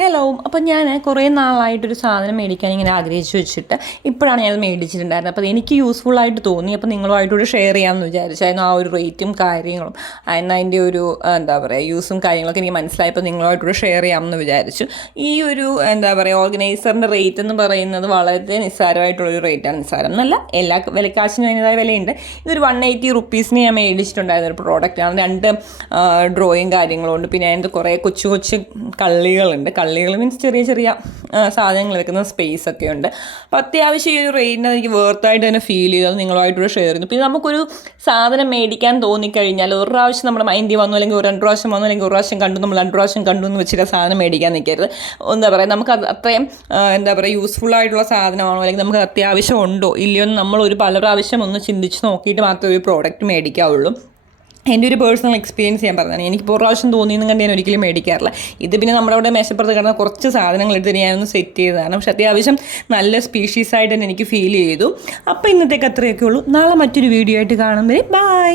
Hello. അപ്പം ഞാൻ കുറേ നാളായിട്ടൊരു സാധനം മേടിക്കാൻ ഇങ്ങനെ ആഗ്രഹിച്ചു വെച്ചിട്ട് ഇപ്പോഴാണ് ഞാനത് മേടിച്ചിട്ടുണ്ടായിരുന്നത്. അപ്പോൾ എനിക്ക് യൂസ്ഫുള്ളായിട്ട് തോന്നി. അപ്പോൾ നിങ്ങളുമായിട്ടൂടെ ഷെയർ ചെയ്യാമെന്ന് വിചാരിച്ചായിരുന്നു. ആ ഒരു റേറ്റും കാര്യങ്ങളും എന്നാൽ അതിൻ്റെ ഒരു എന്താ പറയുക യൂസും കാര്യങ്ങളൊക്കെ എനിക്ക് മനസ്സിലായപ്പോൾ നിങ്ങളുമായിട്ടൂടെ ഷെയർ ചെയ്യാമെന്ന് വിചാരിച്ചു. ഈ ഒരു എന്താ പറയുക ഓർഗനൈസറിൻ്റെ റേറ്റ് എന്ന് പറയുന്നത് വളരെ നിസ്സാരമായിട്ടുള്ളൊരു റേറ്റാണ്. നിസ്സാരം എന്നല്ല, എല്ലാ വിലക്കാശിനും അതിൻ്റെതായ വിലയുണ്ട്. ഇതൊരു 180 റുപ്പീസിന് ഞാൻ മേടിച്ചിട്ടുണ്ടായിരുന്ന ഒരു പ്രോഡക്റ്റാണ്. 2 ഡ്രോയും കാര്യങ്ങളും ഉണ്ട്. പിന്നെ അതിൻ്റെ കുറേ കൊച്ചു കൊച്ചു കള്ളികൾ മീൻസ് ചെറിയ ചെറിയ സാധനങ്ങൾ വെക്കുന്ന സ്പേസ് ഒക്കെ ഉണ്ട്. അപ്പോൾ അത്യാവശ്യം ഈ ഒരു റേറ്റിന് എനിക്ക് വേർത്തായിട്ട് തന്നെ ഫീൽ ചെയ്തു. അത് നിങ്ങളുമായിട്ടൂടെ ഷെയർ ചെയ്യുന്നു. പിന്നെ നമുക്കൊരു സാധനം മേടിക്കാൻ തോന്നിക്കഴിഞ്ഞാൽ ഒരു പ്രാവശ്യം നമ്മുടെ മൈൻഡിൽ വന്നു, അല്ലെങ്കിൽ ഒരു 2 പ്രാവശ്യം വന്നു, അല്ലെങ്കിൽ ഒരു പ്രാവശ്യം കണ്ടു, നമ്മൾ 2 പ്രാവശ്യം കണ്ടു എന്ന് വെച്ചിട്ട് സാധനം മേടിക്കാൻ നിൽക്കരുത്. എന്താ പറയുക, നമുക്ക് അത്രയും എന്താ പറയുക യൂസ്ഫുൾ ആയിട്ടുള്ള സാധനമാണോ, അല്ലെങ്കിൽ നമുക്ക് അത്യാവശ്യം ഉണ്ടോ ഇല്ലയോ എന്ന് നമ്മൾ പല പ്രാവശ്യം ഒന്ന് ചിന്തിച്ച് നോക്കിയിട്ട് മാത്രമേ ഒരു പ്രോഡക്റ്റ് മേടിക്കാവുള്ളൂ. എൻ്റെ ഒരു പേഴ്സണൽ എക്സ്പീരിയൻസ് ഞാൻ പറഞ്ഞതാണ്. എനിക്കിപ്പോൾ ഒരു പ്രാവശ്യം തോന്നിയെന്നും കണ്ട് ഞാൻ ഒരിക്കലും മേടിക്കാറില്ല. ഇത് പിന്നെ നമ്മുടെ അവിടെ മേശപ്പുറത്ത് കിടന്ന കുറച്ച് സാധനങ്ങൾ എടുത്ത് ഞാനൊന്ന് സെറ്റ് ചെയ്തതാണ്. പക്ഷേ അത്യാവശ്യം നല്ല സ്പീഷീസായിട്ട് തന്നെ എനിക്ക് ഫീൽ ചെയ്തു. അപ്പോൾ ഇന്നത്തേക്ക് അത്രയൊക്കെ ഉള്ളൂ. നാളെ മറ്റൊരു വീഡിയോ ആയിട്ട് കാണുമ്പോൾ ബൈ.